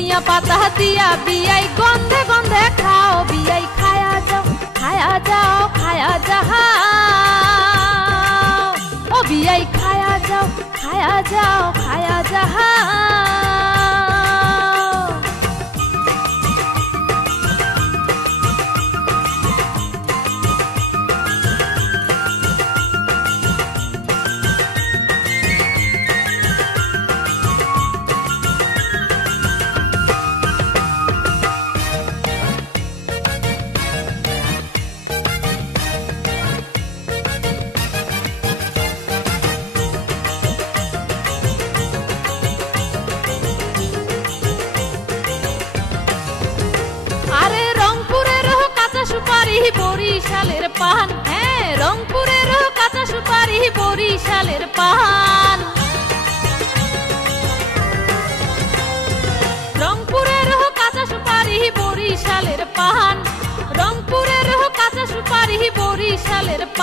ধনিয়া পাতা দিয়া বিয়াই গন্ধে গন্ধে খাও, বিয়াই খায়া যাও খায়া যাও খায়া যাও, ও বিয়াই খায়া যাও খায়া যাও খায়া যাও। বরিশালের পান, হ্যাঁ রংপুরের কাঁচা সুপারি বরিশালের পান, রংপুরের কাঁচা সুপারি বরিশালের পান, রংপুরের কাঁচা সুপারি বরিশালের পান।